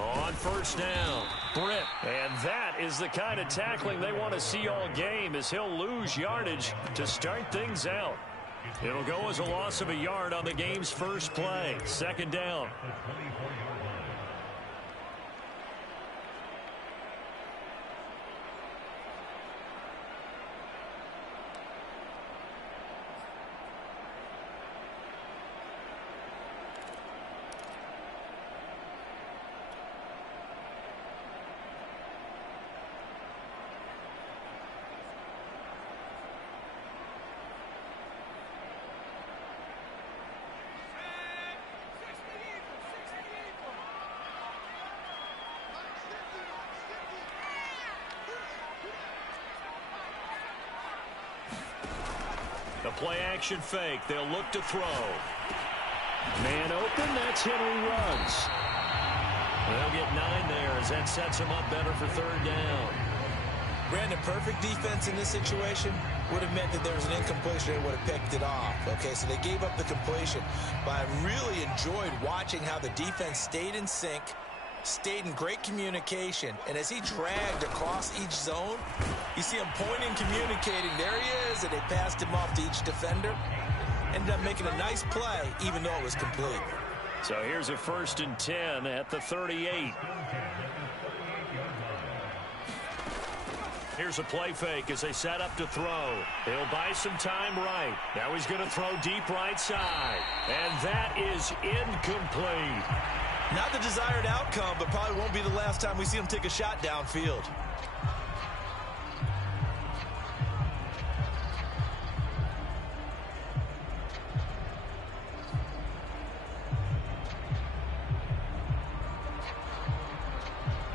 On first down, Britt. And that is the kind of tackling they want to see all game, as he'll lose yardage to start things out. It'll go as a loss of a yard on the game's first play. Second down. The play-action fake. They'll look to throw. Man open. That's Henry Ruggs. They'll get 9 there as that sets him up better for third down. Brandon, perfect defense in this situation would have meant that there was an incompletion. They would have picked it off. Okay, so they gave up the completion. But I really enjoyed watching how the defense stayed in sync, stayed in great communication, and as he dragged across each zone, you see him pointing, communicating. There he is, and they passed him off to each defender. Ended up making a nice play, even though it was complete. So here's a 1st and 10 at the 38. Here's a play fake as they set up to throw. He'll buy some time right. Now he's going to throw deep right side. And that is incomplete. Not the desired outcome, but probably won't be the last time we see him take a shot downfield.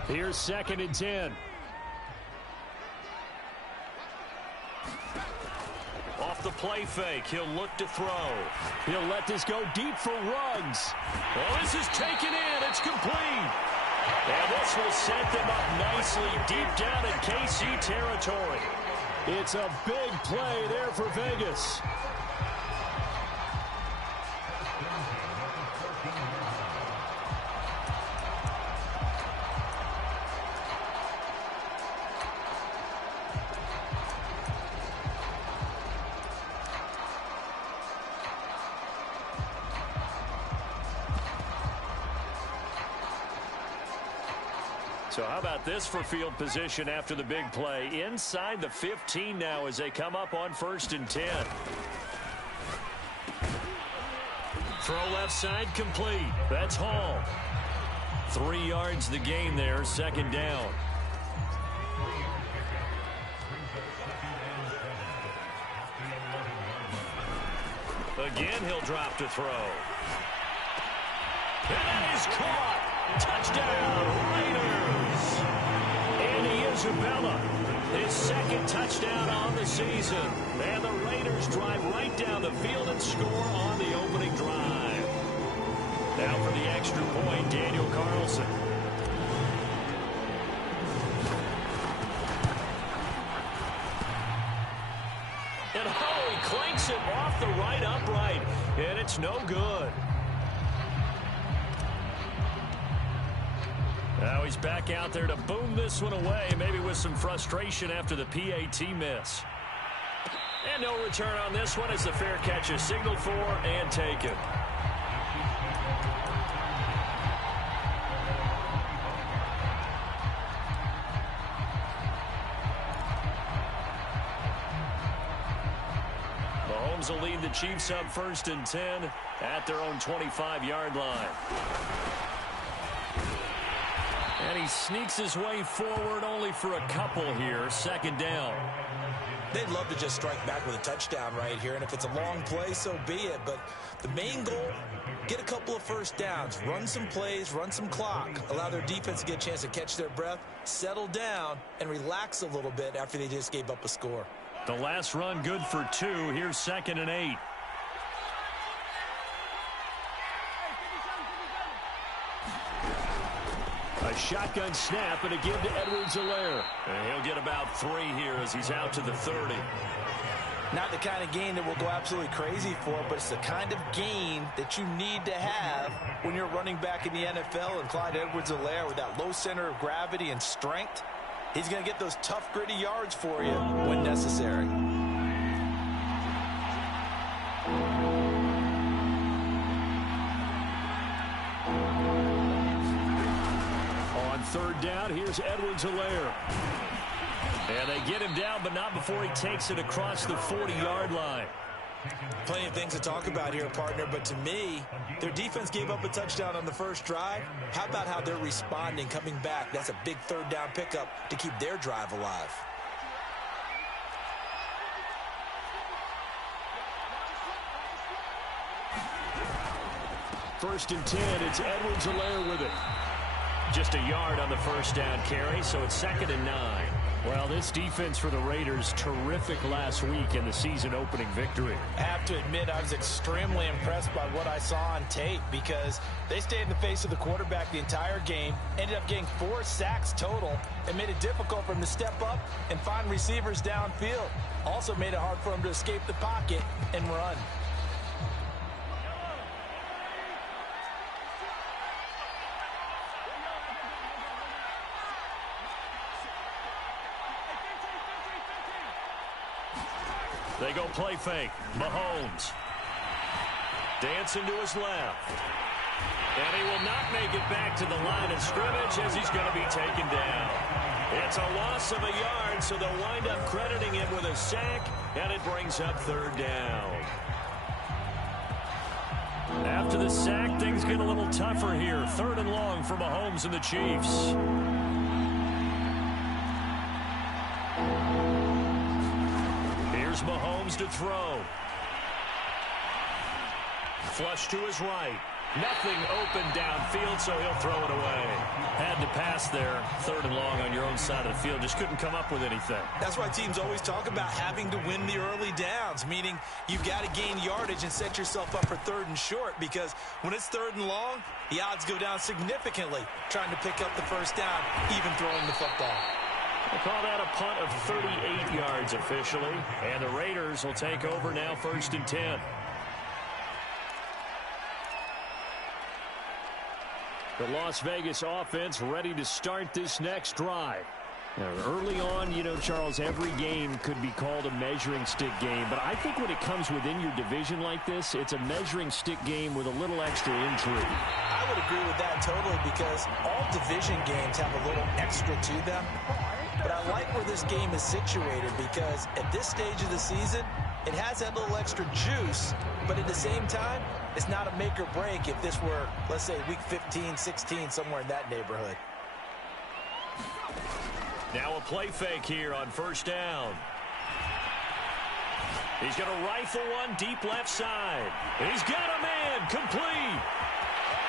Here's 2nd and 10. Off the play fake, he'll look to throw. He'll let this go deep for Ruggs. Oh, this is taken in. It's complete. And this will set them up nicely deep down in KC territory. It's a big play there for Vegas. So how about this for field position after the big play? Inside the 15 now as they come up on 1st and 10. Throw left side complete. That's Hall. 3 yards the gain there, 2nd down. Again, he'll drop to throw. And that is caught. Touchdown, Raiders. Andy Isabella, his 2nd touchdown on the season. And the Raiders drive right down the field and score on the opening drive. Now for the extra point, Daniel Carlson. And he clanks it off the right upright. And it's no good. Now he's back out there to boom this one away, maybe with some frustration after the PAT miss. And no return on this one as the fair catch is signaled for and taken. Mahomes will lead the Chiefs up 1st and 10 at their own 25-yard line. And he sneaks his way forward only for a couple here. 2nd down. They'd love to just strike back with a touchdown right here. And if it's a long play, so be it. But the main goal, get a couple of 1st downs. Run some plays, run some clock. Allow their defense to get a chance to catch their breath, settle down, and relax a little bit after they just gave up a score. The last run good for 2. Here's 2nd and 8. A shotgun snap and a give to Edwards-Helaire. And he'll get about 3 here as he's out to the 30. Not the kind of gain that we'll go absolutely crazy for, but it's the kind of gain that you need to have when you're running back in the NFL. And Clyde Edwards-Helaire, with that low center of gravity and strength, he's going to get those tough, gritty yards for you when necessary. On third down, here's Edwards-Helaire. And they get him down, but not before he takes it across the 40-yard line. Plenty of things to talk about here, partner, but to me, their defense gave up a touchdown on the first drive. How about how they're responding, coming back? That's a big third down pickup to keep their drive alive. First and 10, it's Edwards-Helaire with it. Just a yard on the first down carry, so it's 2nd and 9. Well, this defense for the Raiders, terrific last week in the season-opening victory. I have to admit, I was extremely impressed by what I saw on tape because they stayed in the face of the quarterback the entire game, ended up getting 4 sacks total, and made it difficult for him to step up and find receivers downfield. Also made it hard for him to escape the pocket and run. They go play fake. Mahomes. Dancing to his left. And he will not make it back to the line of scrimmage as he's going to be taken down. It's a loss of a yard, so they'll wind up crediting him with a sack, and it brings up third down. After the sack, things get a little tougher here. 3rd and long for Mahomes and the Chiefs. Here's Mahomes to throw. Flush to his right. Nothing open downfield, so he'll throw it away. Had to pass there. 3rd and long on your own side of the field. Just couldn't come up with anything. That's why teams always talk about having to win the early downs, meaning you've got to gain yardage and set yourself up for 3rd and short, because when it's 3rd and long, the odds go down significantly trying to pick up the first down, even throwing the football. We'll call that a punt of 38 yards officially. And the Raiders will take over now, 1st and 10. The Las Vegas offense ready to start this next drive. Now, early on, you know, Charles, every game could be called a measuring stick game. But I think when it comes within your division like this, it's a measuring stick game with a little extra intrigue. I would agree with that totally, because all division games have a little extra to them. But I like where this game is situated, because at this stage of the season, it has that little extra juice, but at the same time, it's not a make or break if this were, let's say, week 15, 16, somewhere in that neighborhood. Now a play fake here on 1st down. He's going to rifle one deep left side. He's got a man complete.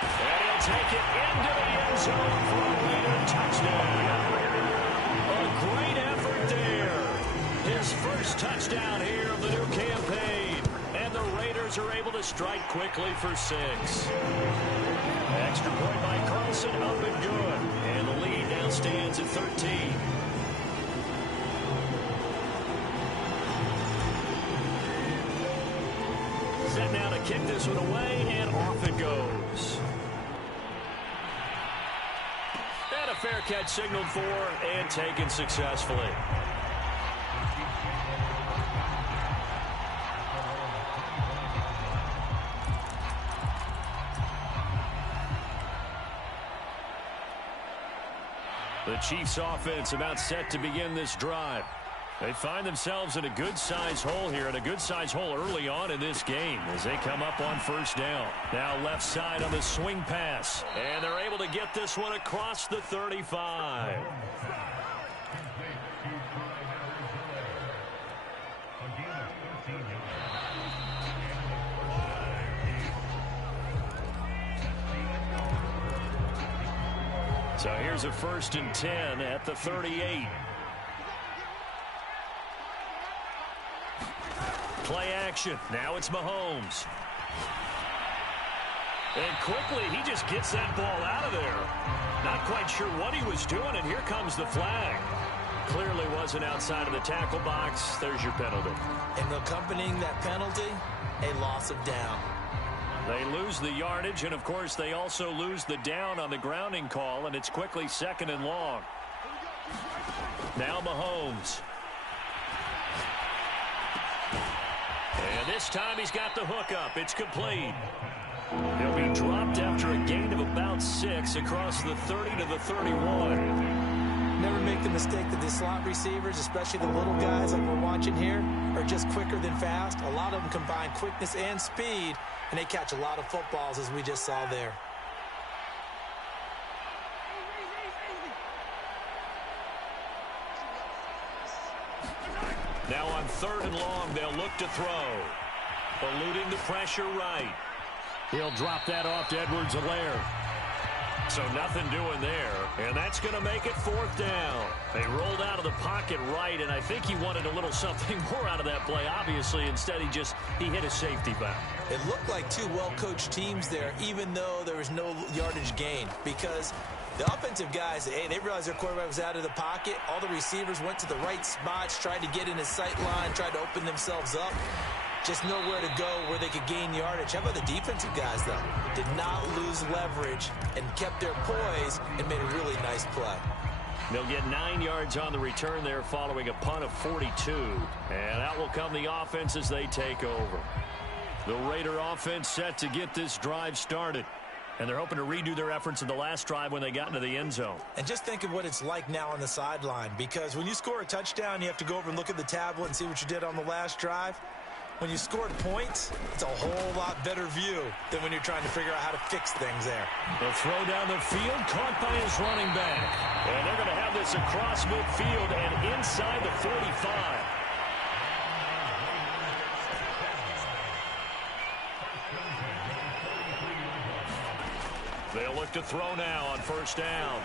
And he'll take it into the end zone for a Raider touchdown. A great effort there. His first touchdown here of the new campaign. And the Raiders are able to strike quickly for 6. Extra point by Carlson, up and good. And the lead now stands at 13. Set now to kick this one away, and off it goes. And a fair catch signaled for and taken successfully. The Chiefs offense about set to begin this drive. They find themselves in a good-sized hole here, and a good-sized hole early on in this game as they come up on 1st down. Now left side on the swing pass, and they're able to get this one across the 35. So here's a 1st and 10 at the 38. Play action. Now it's Mahomes. And quickly, he just gets that ball out of there. Not quite sure what he was doing, and here comes the flag. Clearly wasn't outside of the tackle box. There's your penalty. And accompanying that penalty, a loss of down. They lose the yardage, and, of course, they also lose the down on the grounding call, and it's quickly 2nd and long. Now Mahomes. And this time he's got the hook up. It's complete. He'll be dropped after a gain of about 6 across the 30 to the 31. Never make the mistake that the slot receivers, especially the little guys like we're watching here, are just quicker than fast. A lot of them combine quickness and speed, and they catch a lot of footballs, as we just saw there. Now on 3rd and long, they'll look to throw. Eluding the pressure right. He'll drop that off to Edwards-Helaire. So nothing doing there, and that's going to make it 4th down. They rolled out of the pocket right, and I think he wanted a little something more out of that play, obviously. Instead, he hit a safety back. It looked like two well-coached teams there, even though there was no yardage gain, because the offensive guys, hey, they realized their quarterback was out of the pocket. All the receivers went to the right spots, tried to get in his sight line, tried to open themselves up. Just nowhere to go where they could gain yardage. How about the defensive guys, though? Did not lose leverage and kept their poise and made a really nice play. They'll get 9 yards on the return there following a punt of 42. And out will come the offense as they take over. The Raider offense set to get this drive started. And they're hoping to redo their efforts in the last drive when they got into the end zone. And just think of what it's like now on the sideline, because when you score a touchdown, you have to go over and look at the tablet and see what you did on the last drive. When you scored points, it's a whole lot better view than when you're trying to figure out how to fix things there. The throw down the field, caught by his running back. And they're going to have this across midfield and inside the 45. They'll look to throw now on 1st down.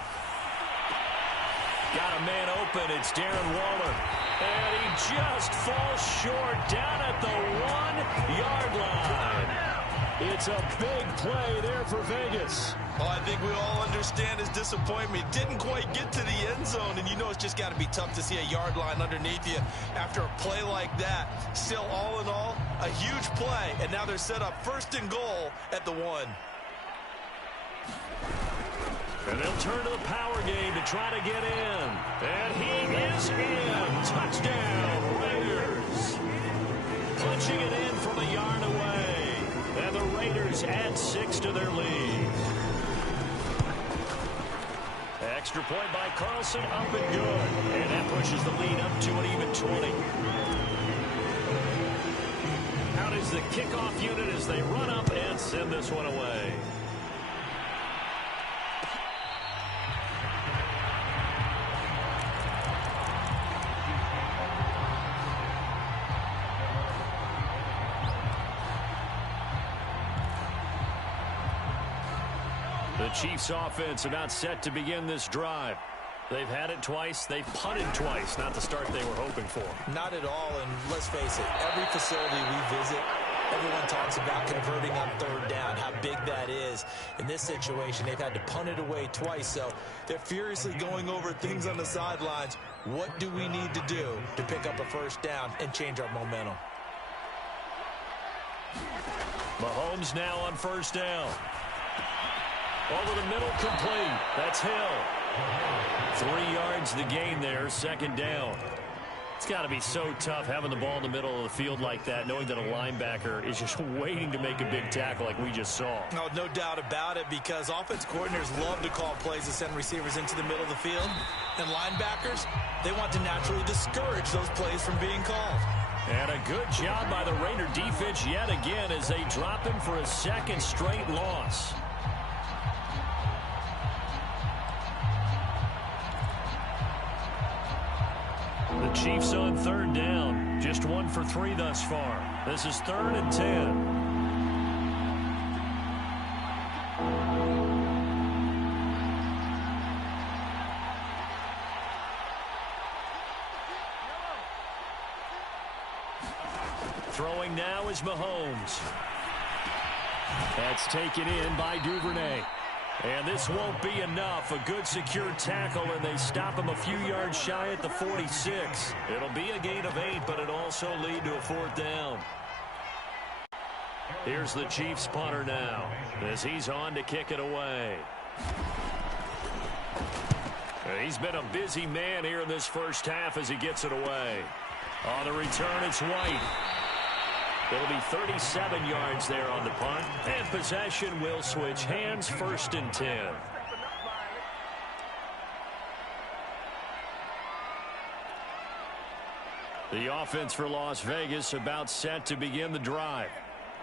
Got a man open. It's Darren Waller. And he just falls short down at the 1-yard line. It's a big play there for Vegas. Well, I think we all understand his disappointment. Didn't quite get to the end zone, and you know it's just got to be tough to see a yard line underneath you after a play like that. Still, all in all, a huge play, and now they're set up 1st and goal at the 1. And they'll turn to the power game to try to get in. And he is in. Touchdown, Raiders. Punching it in from a yard away. And the Raiders add 6 to their lead. Extra point by Carlson, up and good. And that pushes the lead up to an even 20. Out is the kickoff unit as they run up and send this one away. The Chiefs offense about set to begin this drive. They've had it twice. They've punted twice. Not the start they were hoping for. Not at all, and let's face it, every facility we visit, everyone talks about converting on 3rd down, how big that is. In this situation, they've had to punt it away twice, so they're furiously going over things on the sidelines. What do we need to do to pick up a 1st down and change our momentum? Mahomes now on 1st down. Over the middle, complete. That's Hill. 3 yards the gain there, 2nd down. It's got to be so tough having the ball in the middle of the field like that, knowing that a linebacker is just waiting to make a big tackle like we just saw. No doubt about it, because offense coordinators love to call plays to send receivers into the middle of the field. And linebackers, they want to naturally discourage those plays from being called. And a good job by the Raider defense yet again as they drop him for a 2nd straight loss. The Chiefs on 3rd down. Just 1 for 3 thus far. This is 3rd and 10. Throwing now is Mahomes. That's taken in by Duvernay. And this won't be enough. A good secure tackle, and they stop him a few yards shy at the 46. It'll be a gain of 8, but it'll also lead to a 4th down. Here's the Chiefs punter now as he's on to kick it away. He's been a busy man here in this first half as he gets it away. On the return, it's White. It'll be 37 yards there on the punt. And possession will switch hands, 1st and 10. The offense for Las Vegas about set to begin the drive.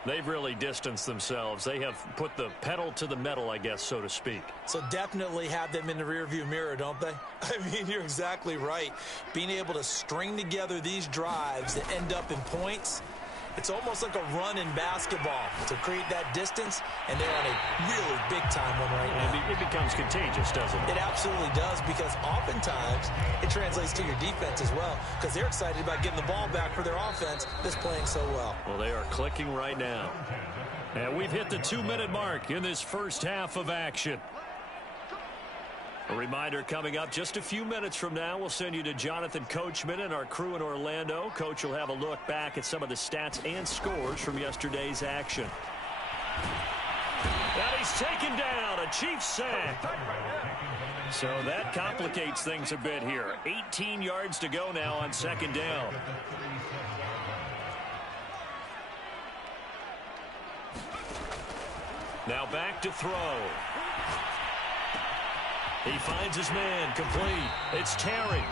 They've really distanced themselves. They have put the pedal to the metal, I guess, so to speak. So definitely have them in the rearview mirror, don't they? I mean, you're exactly right. Being able to string together these drives that end up in points, it's almost like a run in basketball to create that distance, and they're on a really big-time one right now. It becomes contagious, doesn't it? It absolutely does, because oftentimes it translates to your defense as well, because they're excited about getting the ball back for their offense that's playing so well. Well, they are clicking right now. And we've hit the 2-minute mark in this first half of action. A reminder coming up just a few minutes from now, we'll send you to Jonathan Coachman and our crew in Orlando. Coach will have a look back at some of the stats and scores from yesterday's action. And he's taken down, a Chiefs sack. So that complicates things a bit here. 18 yards to go now on 2nd down. Now back to throw. He finds his man, complete. It's Terry.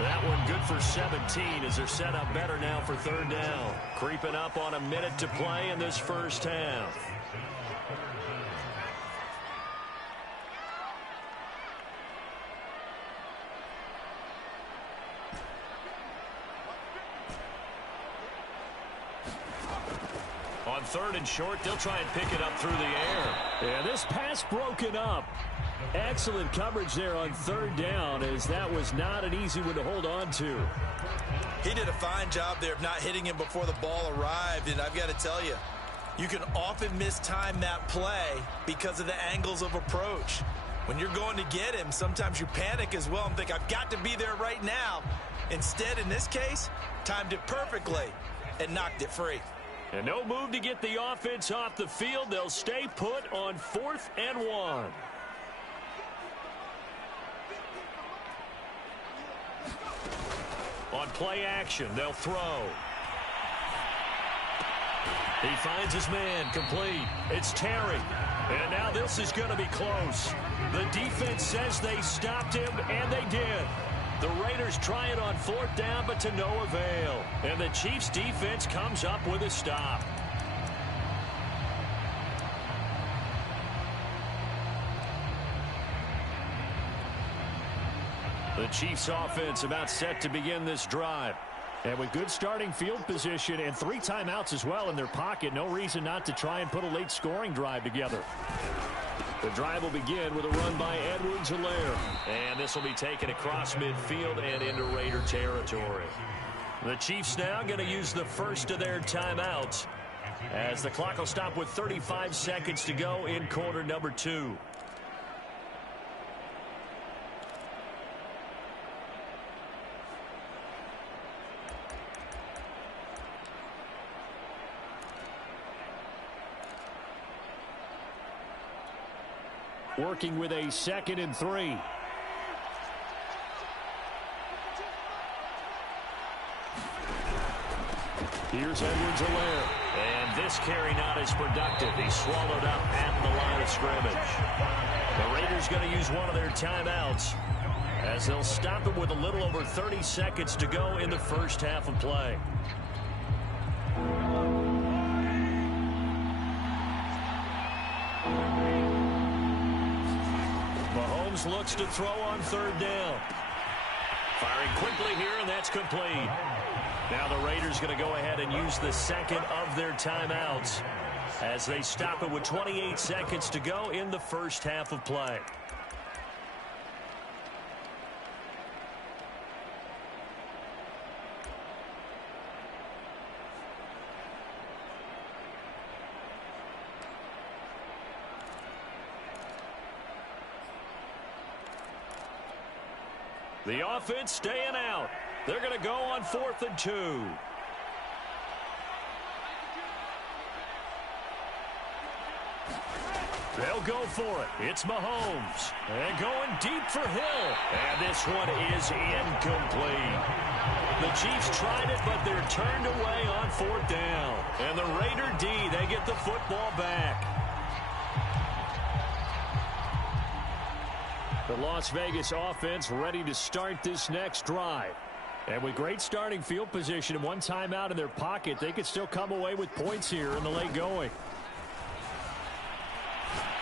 That one good for 17 as they're set up better now for 3rd down. Creeping up on a minute to play in this first half. On 3rd and short, they'll try and pick it up through the air. And this pass broken up. Excellent coverage there on 3rd down, as that was not an easy one to hold on to. He did a fine job there of not hitting him before the ball arrived, and I've got to tell you, you can often mistime that play because of the angles of approach. When you're going to get him, sometimes you panic as well and think, I've got to be there right now. Instead, in this case, timed it perfectly and knocked it free. And no move to get the offense off the field. They'll stay put on 4th and 1. On play action, they'll throw. He finds his man, complete. It's Terry. And now this is going to be close. The defense says they stopped him, and they did. The Raiders try it on 4th down, but to no avail. And the Chiefs' defense comes up with a stop. The Chiefs' offense about set to begin this drive. And with good starting field position and 3 timeouts as well in their pocket, no reason not to try and put a late scoring drive together. The drive will begin with a run by Edwards-Helaire. And this will be taken across midfield and into Raider territory. The Chiefs now going to use the first of their timeouts, as the clock will stop with 35 seconds to go in quarter number 2. Working with a 2nd and 3. Here's Edwards-Helaire. And this carry not as productive. He's swallowed up at the line of scrimmage. The Raiders going to use one of their timeouts, as they'll stop him with a little over 30 seconds to go in the first half of play. Mahomes looks to throw on 3rd down. Firing quickly here, and that's complete. Now the Raiders going to go ahead and use the second of their timeouts, as they stop it with 28 seconds to go in the first half of play. The offense staying out. They're going to go on 4th and 2. They'll go for it. It's Mahomes. And going deep for Hill. And this one is incomplete. The Chiefs tried it, but they're turned away on 4th down. And the Raider D, they get the football back. The Las Vegas offense ready to start this next drive. And with great starting field position and one timeout in their pocket, they could still come away with points here in the late going.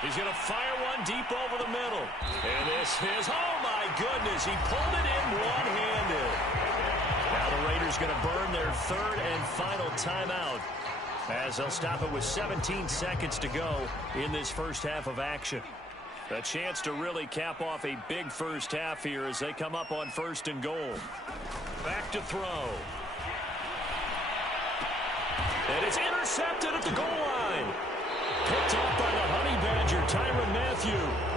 He's going to fire one deep over the middle. And this is, oh my goodness, he pulled it in one-handed. Now the Raiders going to burn their 3rd and final timeout as they'll stop it with 17 seconds to go in this first half of action. A chance to really cap off a big first half here as they come up on 1st and goal. Back to throw. And it's intercepted at the goal line. Picked off by the Honey Badger, Tyrann Mathieu.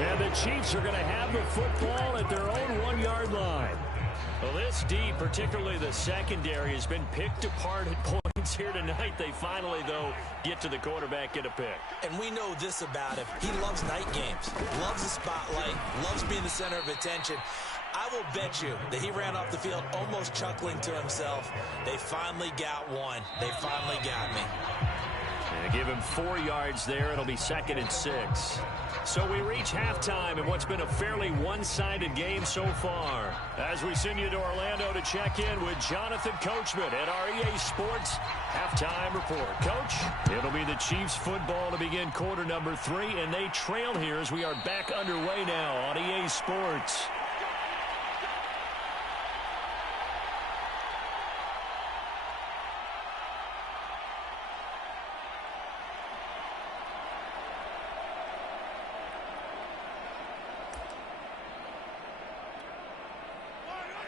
And the Chiefs are going to have the football at their own 1-yard line. Well, this D, particularly the secondary, has been picked apart at points here tonight. They finally, though, get to the quarterback, get a pick. And we know this about him. He loves night games, loves the spotlight, loves being the center of attention. I will bet you that he ran off the field almost chuckling to himself. They finally got one. They finally got me. And give him 4 yards there. It'll be 2nd and 6. So we reach halftime in what's been a fairly one-sided game so far. As we send you to Orlando to check in with Jonathan Coachman at our EA Sports Halftime Report. Coach, it'll be the Chiefs football to begin quarter number 3, and they trail here as we are back underway now on EA Sports.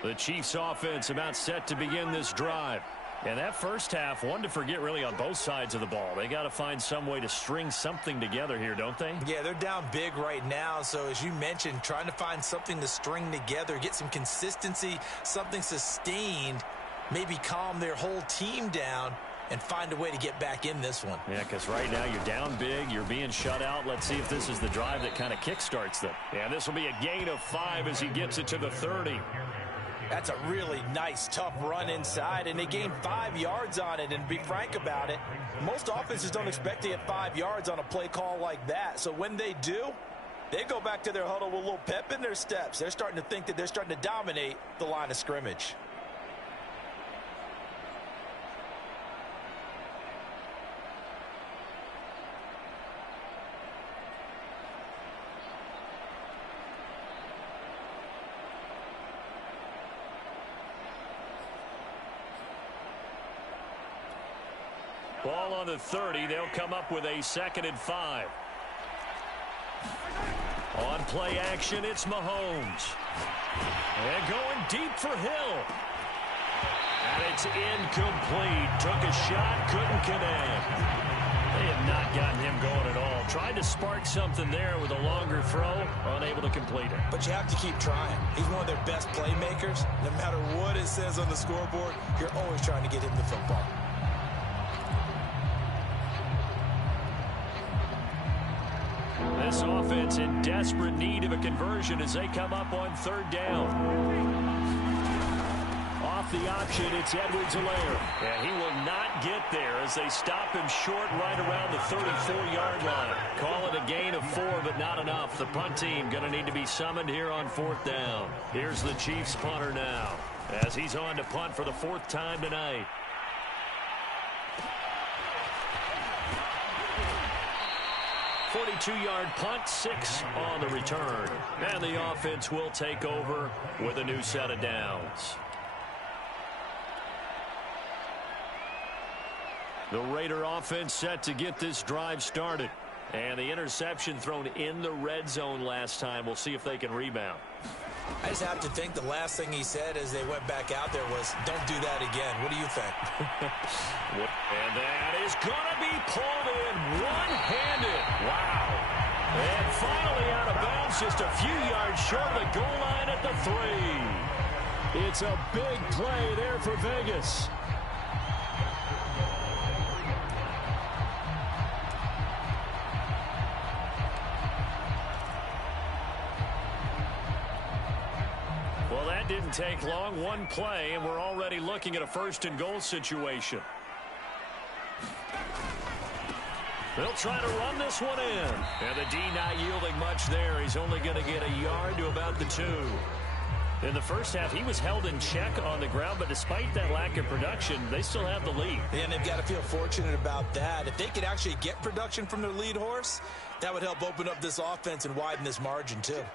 The Chiefs offense about set to begin this drive. And that first half, one to forget really on both sides of the ball. They got to find some way to string something together here, don't they? Yeah, they're down big right now. So as you mentioned, trying to find something to string together, get some consistency, something sustained, maybe calm their whole team down and find a way to get back in this one. Yeah, because right now you're down big, you're being shut out. Let's see if this is the drive that kind of kickstarts them. Yeah, this will be a gain of 5 as he gets it to the 30. That's a really nice, tough run inside, and they gained 5 yards on it. And to be frank about it, most offenses don't expect to get 5 yards on a play call like that. So when they do, they go back to their huddle with a little pep in their steps. They're starting to think that they're starting to dominate the line of scrimmage. Ball on the 30. They'll come up with a 2nd and 5. On play action, it's Mahomes. And going deep for Hill. And it's incomplete. Took a shot, couldn't connect. They have not gotten him going at all. Tried to spark something there with a longer throw, unable to complete it. But you have to keep trying. He's one of their best playmakers. No matter what it says on the scoreboard, you're always trying to get him the football. This offense in desperate need of a conversion as they come up on 3rd down. Off the option, it's Edwards-Helaire. And he will not get there as they stop him short right around the 34-yard line. Call it a gain of 4, but not enough. The punt team going to need to be summoned here on 4th down. Here's the Chiefs punter now as he's on to punt for the 4th time tonight. .42-yard punt, 6 on the return. And the offense will take over with a new set of downs. The Raider offense set to get this drive started. And the interception thrown in the red zone last time. We'll see if they can rebound. I just have to think the last thing he said as they went back out there was, don't do that again. What do you think? And that is going to be pulled in one-handed. Wow. And finally out of bounds, just a few yards short of the goal line at the 3. It's a big play there for Vegas. Well, that didn't take long. One play, and we're already looking at a first-and-goal situation. They'll try to run this one in. And the D not yielding much there. He's only going to get a yard to about the 2. In the first half, he was held in check on the ground, but despite that lack of production, they still have the lead. And they've got to feel fortunate about that. If they could actually get production from their lead horse, that would help open up this offense and widen this margin, too.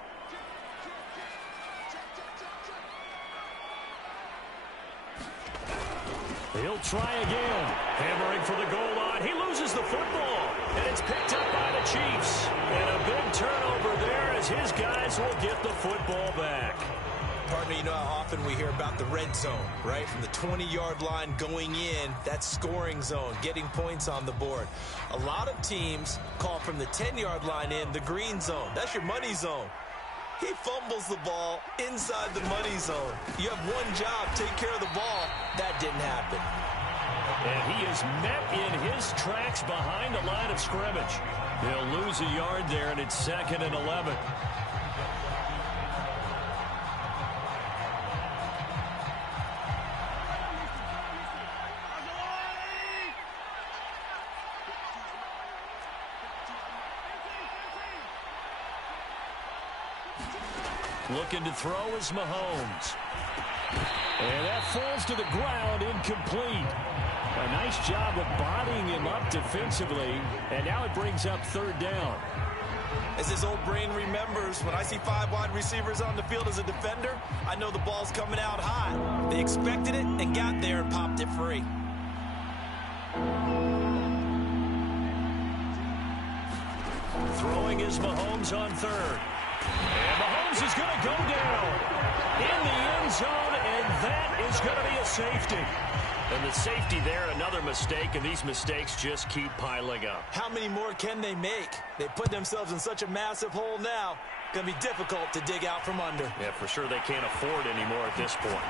He'll try again. Hammering for the goal line. He loses the football. And it's picked up by the Chiefs. And a big turnover there as his guys will get the football back. Partner, you know how often we hear about the red zone, right? From the 20-yard line going in, that's scoring zone, getting points on the board. A lot of teams call from the 10-yard line in the green zone. That's your money zone. He fumbles the ball inside the money zone. You have one job, take care of the ball. That didn't happen. And he is met in his tracks behind the line of scrimmage. He'll lose a yard there, and it's 2nd and 11. Looking to throw is Mahomes. And that falls to the ground, incomplete. A nice job of bodying him up defensively. And now it brings up 3rd down. As his old brain remembers, when I see 5 wide receivers on the field as a defender, I know the ball's coming out high. They expected it and got there and popped it free. Throwing is Mahomes on 3rd. And Mahomes is going to go down in the end zone, and that is going to be a safety. And the safety there, another mistake, and these mistakes just keep piling up. How many more can they make? They put themselves in such a massive hole now. Going to be difficult to dig out from under. Yeah, for sure they can't afford any more at this point.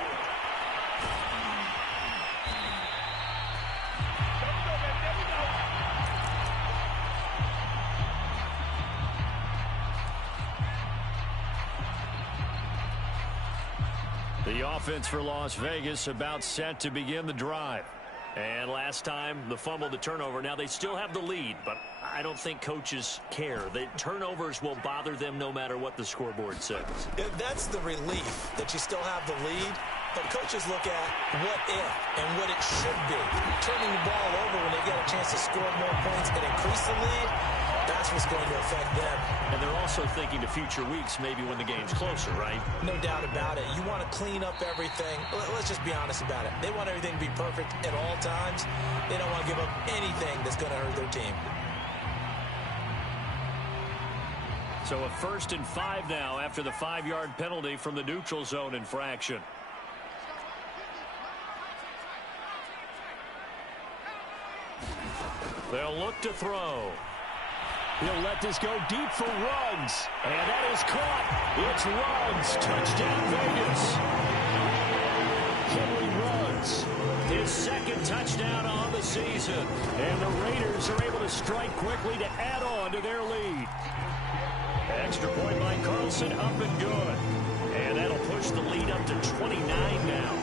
The offense for Las Vegas about set to begin the drive. And last time, the fumble, the turnover. Now, they still have the lead, but I don't think coaches care. The turnovers will bother them no matter what the scoreboard says. That's the relief, that you still have the lead. But coaches look at what if and what it should be. Turning the ball over when they get a chance to score more points and increase the lead, that's what's going to affect them. And they're also thinking to future weeks, maybe when the game's closer, right? No doubt about it. You want to clean up everything. Let's just be honest about it. They want everything to be perfect at all times. They don't want to give up anything that's going to hurt their team. So a 1st and 5 now after the 5-yard penalty from the neutral zone infraction. They'll look to throw. He'll let this go deep for Ruggs. And that is caught. It's Ruggs. Touchdown, Vegas. Henry Ruggs. His 2nd touchdown on the season. And the Raiders are able to strike quickly to add on to their lead. Extra point by Carlson, up and good. And that'll push the lead up to 29 now.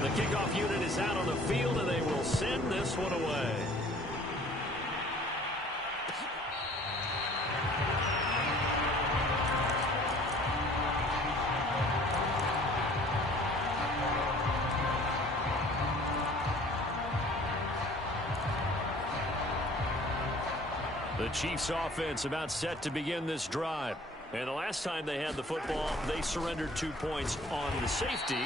The kickoff unit is out on the field, and they will send this one away. The Chiefs offense about set to begin this drive. And the last time they had the football, they surrendered 2 points on the safety.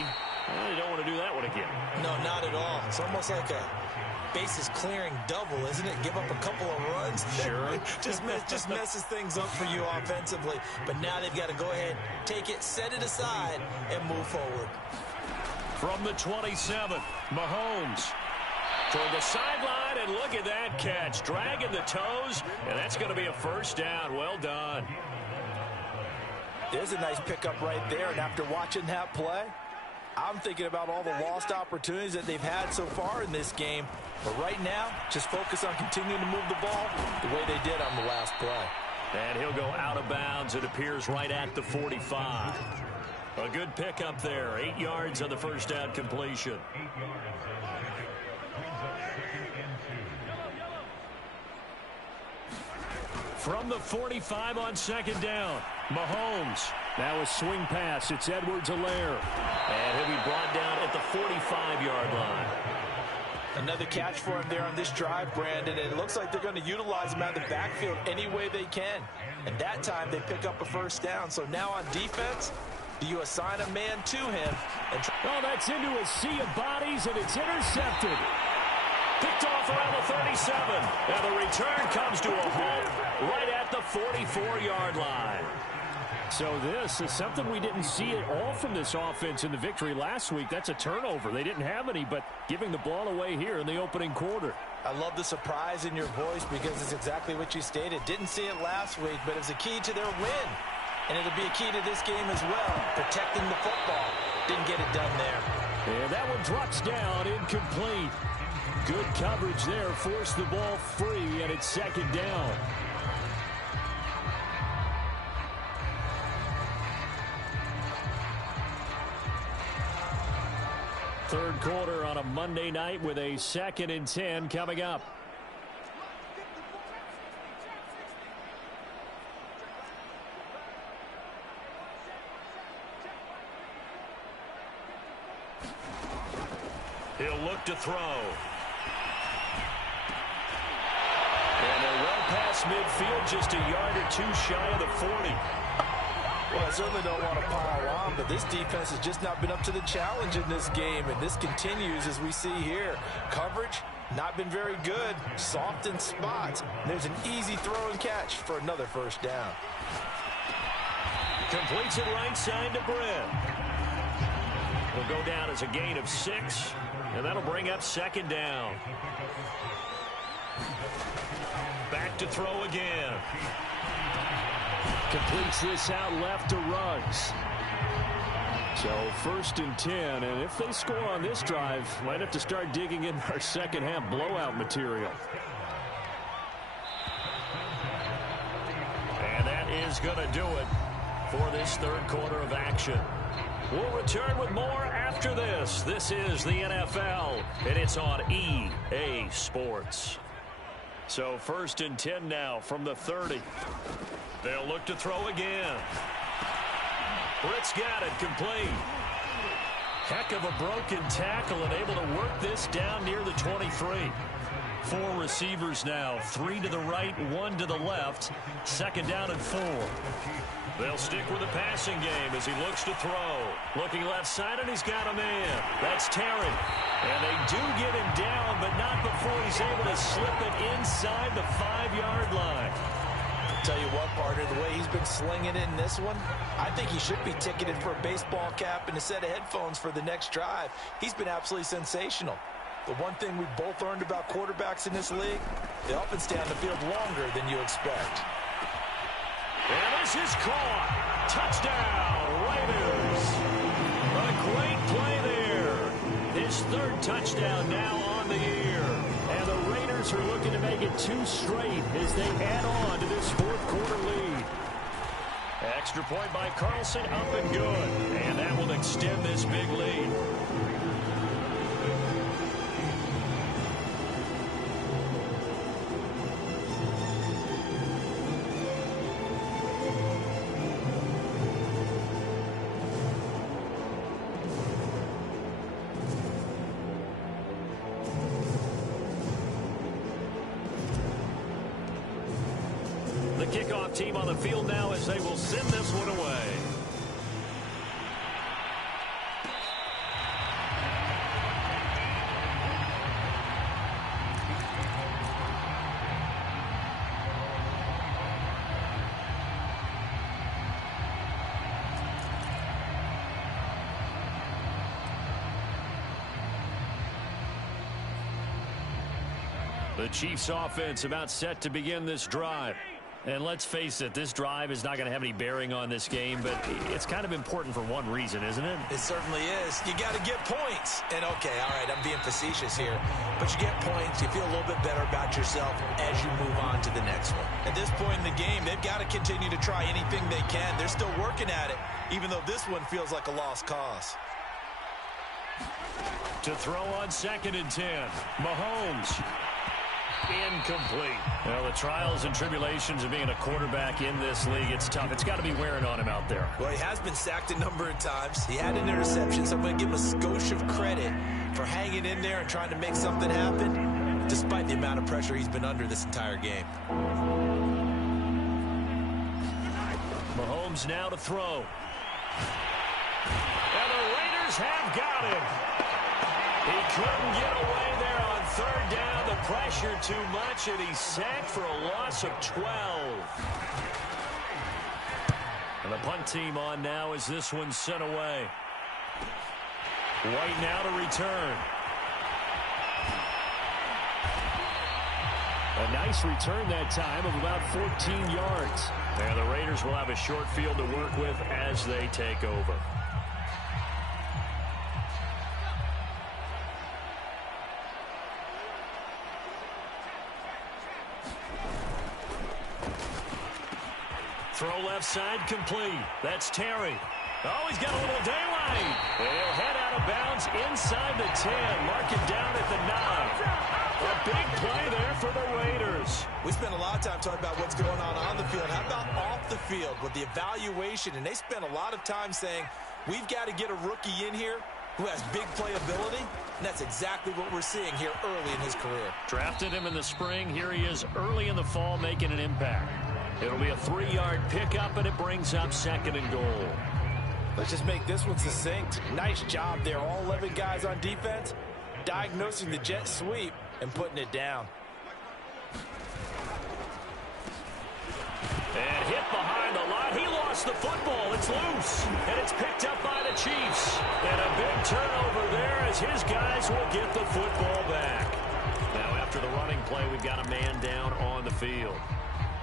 Well, they don't want to do that one again. No, not at all. It's almost like a bases clearing double, isn't it? Give up a couple of runs. Sure. just messes things up for you offensively. But now they've got to go ahead, take it, set it aside, and move forward. From the 27th, Mahomes toward the sideline, and look at that catch. Dragging the toes, and that's going to be a 1st down. Well done. There's a nice pickup right there, and after watching that play, I'm thinking about all the lost opportunities that they've had so far in this game. But right now, just focus on continuing to move the ball the way they did on the last play. And he'll go out of bounds. It appears right at the 45. A good pickup there. 8 yards on the first down completion. From the 45 on second down, Mahomes. Now a swing pass. It's Edwards-Helaire. And he'll be brought down at the 45-yard line. Another catch for him there on this drive, Brandon, and it looks like they're going to utilize him out of the backfield any way they can. And that time they pick up a first down. So now on defense, do you assign a man to him? Oh, that's into a sea of bodies, and it's intercepted. Picked off around the 37. And the return comes to a halt right at the 44-yard line. So this is something we didn't see at all from this offense in the victory last week. That's a turnover. They didn't have any, but giving the ball away here in the opening quarter. I love the surprise in your voice because it's exactly what you stated. Didn't see it last week, but it's a key to their win. And it'll be a key to this game as well, protecting the football. Didn't get it done there. And that one drops down, incomplete. Good coverage there, forced the ball free, and it's second down. Third quarter on a Monday night with a 2nd and 10 coming up. He'll look to throw. And they're well past midfield, just a yard or two shy of the 40. Well, I certainly don't want to pile on, but this defense has just not been up to the challenge in this game, and this continues as we see here. Coverage, not been very good, soft in spots. There's an easy throw and catch for another first down. Completes it right side to Brent. Will go down as a gain of 6, and that'll bring up second down. Back to throw again. Completes this out left to Ruggs. So 1st and 10, and if they score on this drive, might have to start digging in our second half blowout material. And that is going to do it for this third quarter of action. We'll return with more after this. This is the NFL, and it's on EA Sports. So 1st and 10 now from the 30. They'll look to throw again. Britt's got it, complete. Heck of a broken tackle and able to work this down near the 23. 4 receivers now, 3 to the right, 1 to the left. Second down and 4. They'll stick with the passing game as he looks to throw. Looking left side, and he's got a man. That's Terry. And they do get him down, but not before he's able to slip it inside the 5-yard line. Tell you what, partner, the way he's been slinging it in this one, I think he should be ticketed for a baseball cap and a set of headphones for the next drive. He's been absolutely sensational. The one thing we've both learned about quarterbacks in this league, they often stay on the field longer than you expect. And this is caught. Touchdown, Raiders. A great play there. His 3rd touchdown now on the year. And the Raiders are looking to make it 2 straight as they add on to this 4th quarter lead. Extra point by Carlson, up and good. And that will extend this big lead. Kickoff team on the field now as they will send this one away. The Chiefs offense about set to begin this drive. And let's face it, this drive is not going to have any bearing on this game, but it's kind of important for one reason, isn't it? It certainly is. You got to get points. And, okay, all right, I'm being facetious here. But you get points, you feel a little bit better about yourself as you move on to the next one. At this point in the game, they've got to continue to try anything they can. They're still working at it, even though this one feels like a lost cause. To throw on 2nd and 10, Mahomes. Incomplete. Well, the trials and tribulations of being a quarterback in this league, it's tough. It's got to be wearing on him out there. Well, he has been sacked a number of times. He had an interception, so I'm going to give him a skosh of credit for hanging in there and trying to make something happen, despite the amount of pressure he's been under this entire game. Mahomes now to throw. And the Raiders have got him. He couldn't get away there on 3rd down. The pressure too much, and he's sacked for a loss of 12. And the punt team on now as this one's sent away. White now to return. A nice return that time of about 14 yards. And the Raiders will have a short field to work with as they take over. Throw left side complete. That's Terry. Oh, he's got a little daylight. And he'll head out of bounds inside the 10. Mark it down at the 9. A big play there for the Raiders. We spent a lot of time talking about what's going on the field. How about off the field with the evaluation? And they spent a lot of time saying, we've got to get a rookie in here who has big playability. And that's exactly what we're seeing here early in his career. Drafted him in the spring. Here he is early in the fall making an impact. It'll be a 3-yard pickup, and it brings up 2nd and goal. Let's just make this one succinct. Nice job there. All 11 guys on defense diagnosing the jet sweep and putting it down. And hit behind the line. He lost the football. It's loose. And it's picked up by the Chiefs. And a big turnover there as his guys will get the football back. Now after the running play, we've got a man down on the field.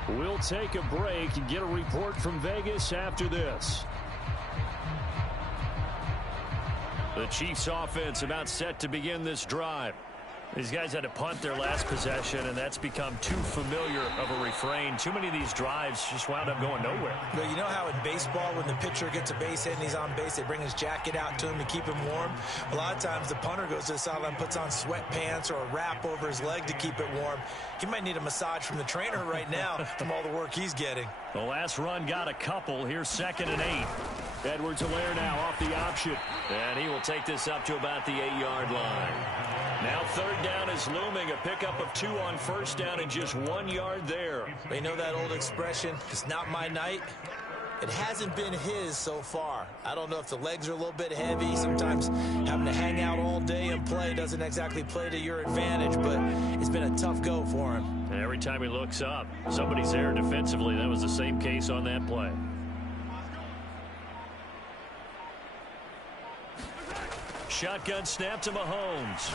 We'll take a break and get a report from Vegas after this. The Chiefs offense about set to begin this drive. These guys had to punt their last possession, and that's become too familiar of a refrain. Too many of these drives just wound up going nowhere. But you know how in baseball, when the pitcher gets a base hit and he's on base, they bring his jacket out to him to keep him warm? A lot of times the punter goes to the sideline, puts on sweatpants or a wrap over his leg to keep it warm. He might need a massage from the trainer right now from all the work he's getting. The last run got a couple. Here's 2nd and 8. Edwards-Helaire now off the option. And he will take this up to about the 8-yard line. Now 3rd down is looming. A pickup of 2 on 1st down and just 1 yard there. They know that old expression, it's not my night. It hasn't been his so far. I don't know if the legs are a little bit heavy. Sometimes having to hang out all day and play doesn't exactly play to your advantage, but it's been a tough go for him. And every time he looks up, somebody's there defensively. That was the same case on that play. Shotgun snap to Mahomes.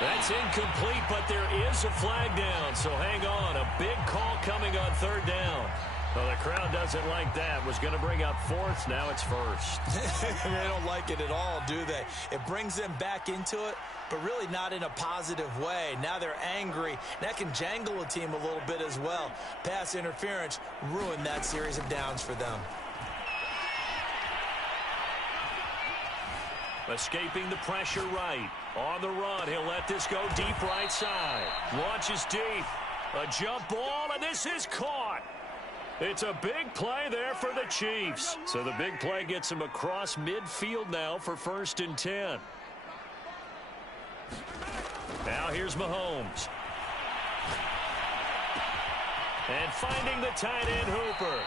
That's incomplete, but there is a flag down, so hang on. A big call coming on 3rd down. Well, the crowd doesn't like that. Was going to bring up 4th. Now it's 1st. They don't like it at all, do they? It brings them back into it, but really not in a positive way. Now they're angry. That can jangle a team a little bit as well. Pass interference ruined that series of downs for them. Escaping the pressure right. On the run, he'll let this go deep right side. Launches deep. A jump ball, and this is caught. It's a big play there for the Chiefs. So the big play gets him across midfield now for 1st and 10. Now here's Mahomes. And finding the tight end Hooper.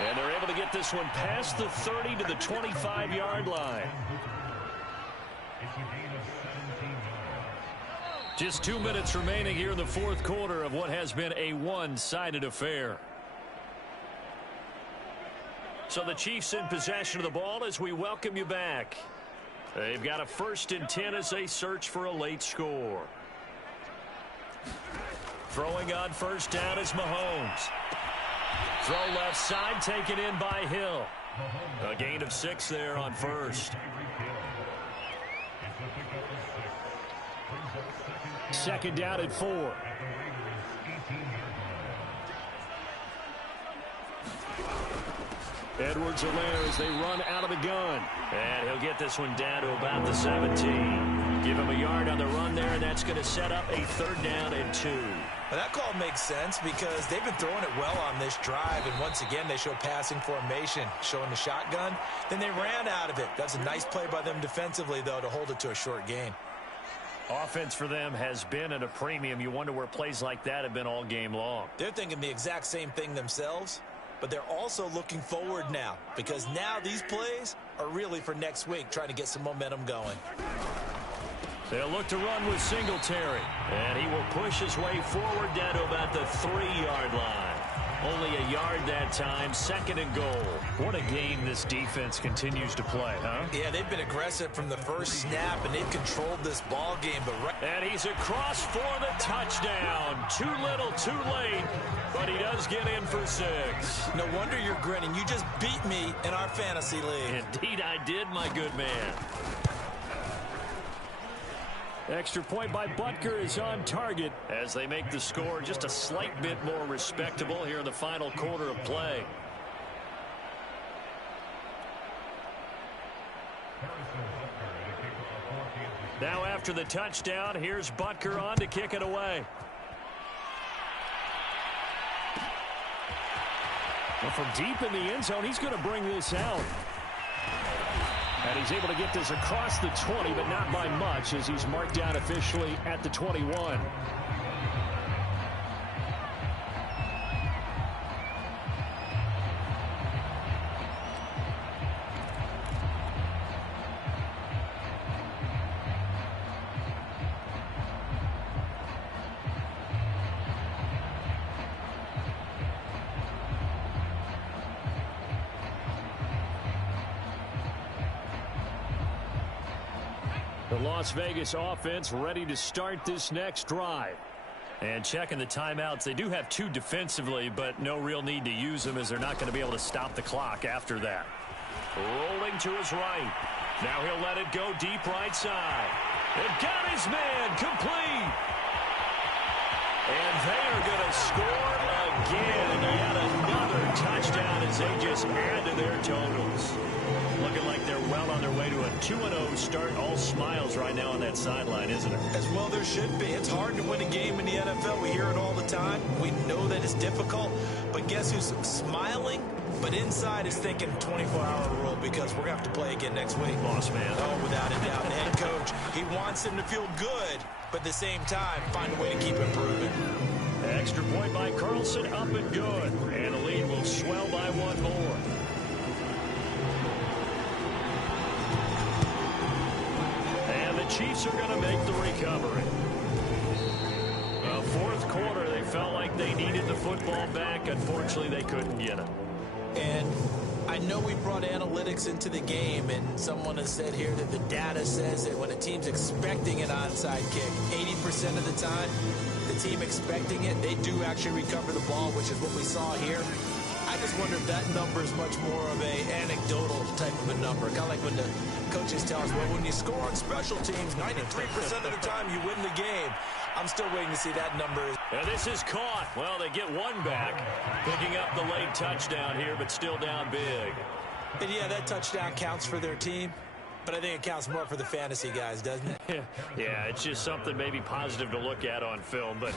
And they're able to get this one past the 30 to the 25-yard line. Just 2 minutes remaining here in the 4th quarter of what has been a one-sided affair. So the Chiefs in possession of the ball as we welcome you back. They've got a 1st and 10 as they search for a late score. Throwing on first down is Mahomes. Throw left side, taken in by Hill. A gain of 6 there on first. Second down at 4. Edwards-Helaire as they run out of the gun. And he'll get this one down to about the 17. Give him a yard on the run there, and that's going to set up a 3rd down and 2. Well, that call makes sense because they've been throwing it well on this drive, and once again they show passing formation, showing the shotgun. Then they ran out of it. That's a nice play by them defensively, though, to hold it to a short gain. Offense for them has been at a premium. You wonder where plays like that have been all game long. They're thinking the exact same thing themselves, but they're also looking forward now because now these plays are really for next week, trying to get some momentum going. They'll look to run with Singletary, and he will push his way forward down to about the 3-yard line. Only a yard that time, 2nd and goal. What a game this defense continues to play, huh? Yeah, they've been aggressive from the first snap, and they've controlled this ball game. And he's across for the touchdown. Too little, too late, but he does get in for 6. No wonder you're grinning. You just beat me in our fantasy league. Indeed I did, my good man. Extra point by Butker is on target as they make the score just a slight bit more respectable here in the final quarter of play. Now after the touchdown, here's Butker on to kick it away. Well, from deep in the end zone, he's going to bring this out. And he's able to get this across the 20, but not by much as he's marked down officially at the 21. The Las Vegas offense ready to start this next drive. And checking the timeouts, they do have 2 defensively, but no real need to use them as they're not going to be able to stop the clock after that. Rolling to his right. Now he'll let it go deep right side. And got his man complete. And they are going to score again. Yet another touchdown as they just add to their totals. Looking like they're well on their way to a 2-0 start. All smiles right now on that sideline, isn't it? As well there should be. It's hard to win a game in the NFL. We hear it all the time. We know that it's difficult. But guess who's smiling? But inside is thinking 24-hour rule because we're going to have to play again next week. Boss man. Oh, without a doubt. The head coach, he wants them to feel good, but at the same time, find a way to keep improving. Extra point by Carlson, up and good. And the lead will swell by 1 more. The Chiefs are going to make the recovery. Fourth quarter, they felt like they needed the football back. Unfortunately, they couldn't get it. And I know we brought analytics into the game, and someone has said here that the data says that when a team's expecting an onside kick, 80% of the time, the team expecting it, they do actually recover the ball, which is what we saw here. I just wonder if that number is much more of a anecdotal type of a number. Kind of like when the coaches tell us, well, when you score on special teams, 93% of the time you win the game. I'm still waiting to see that number. And this is caught. Well, they get one back, picking up the late touchdown here, but still down big. And yeah, that touchdown counts for their team. But I think it counts more for the fantasy guys, doesn't it? Yeah, it's just something maybe positive to look at on film, but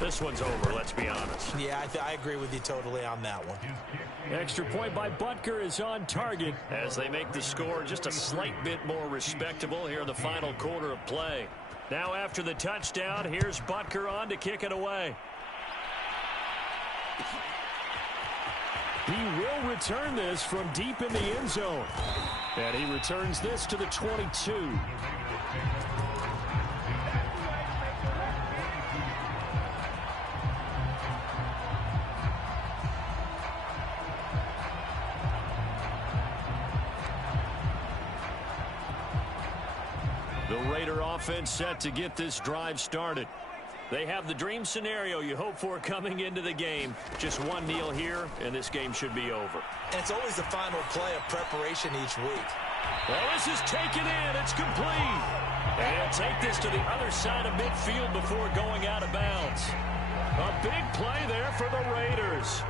this one's over, let's be honest. Yeah, I agree with you totally on that one. Extra point by Butker is on target as they make the score just a slight bit more respectable here in the final quarter of play. Now after the touchdown, here's Butker on to kick it away. He will return this from deep in the end zone. And he returns this to the 22. The Raider offense set to get this drive started. They have the dream scenario you hope for coming into the game. Just one kneel here, and this game should be over. And it's always the final play of preparation each week. Well, this is taken in. It's complete. And take this to the other side of midfield before going out of bounds. A big play there for the Raiders.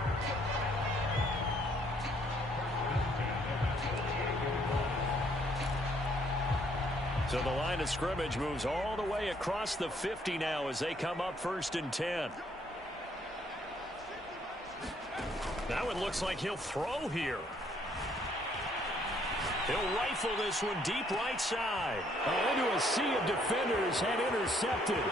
So the line of scrimmage moves all the way across the 50 now as they come up 1st and 10. Now it looks like he'll throw here. He'll rifle this one deep right side. Into a sea of defenders and intercepted.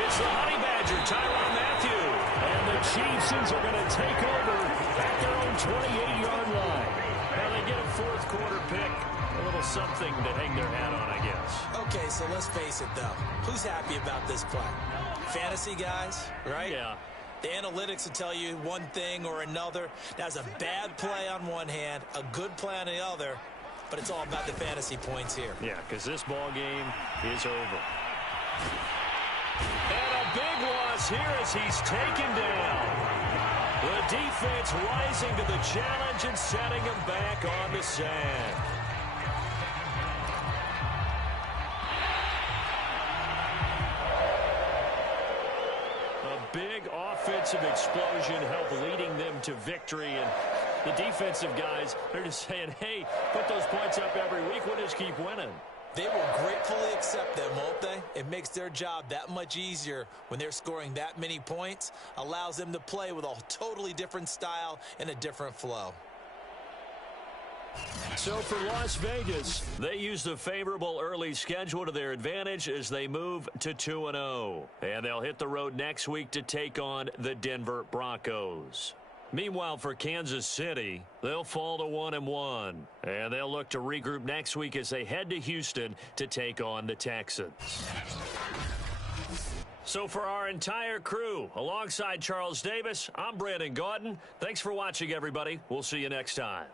It's the Honey Badger, Tyrann Mathieu. And the Chiefs are going to take over at their own 28-yard line. Now they get a 4th quarter pick. A little something to hang their hat on, I guess. Okay, so let's face it, though. Who's happy about this play? Fantasy guys, right? Yeah. The analytics will tell you one thing or another. That's a bad play on one hand, a good play on the other, but it's all about the fantasy points here. Yeah, because this ball game is over. And a big loss here as he's taken down. The defense rising to the challenge and setting him back on the sand. Big offensive explosion helped leading them to victory. And the defensive guys, they're just saying, hey, put those points up every week. We'll just keep winning. They will gratefully accept them, won't they? It makes their job that much easier when they're scoring that many points. Allows them to play with a totally different style and a different flow. So for Las Vegas, they use the favorable early schedule to their advantage as they move to 2-0. And they'll hit the road next week to take on the Denver Broncos. Meanwhile, for Kansas City, they'll fall to 1-1. And they'll look to regroup next week as they head to Houston to take on the Texans. So for our entire crew, alongside Charles Davis, I'm Brandon Gaudin. Thanks for watching, everybody. We'll see you next time.